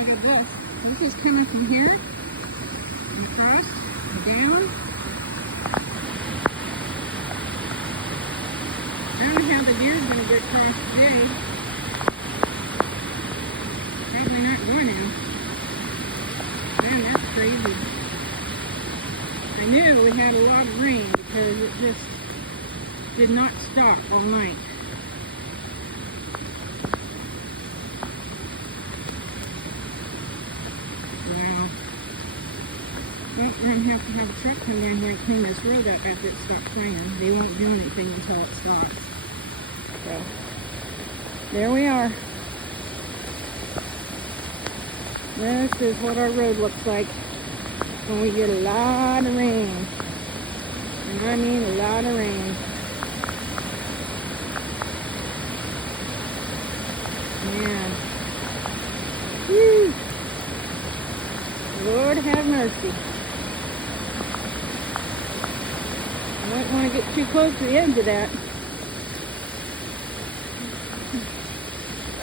Look at this. This is coming from here and across and down. I don't know how the deer's going to get across today. Probably not going to. Man, that's crazy. I knew we had a lot of rain because it just did not stop all night. Wow. Well, we're going to have a truck come down here and clean this road up after it stops raining. They won't do anything until it stops. So, there we are. This is what our road looks like when we get a lot of rain. And I mean a lot of rain. Man. Whew. Lord have mercy. I don't want to get too close to the edge of that.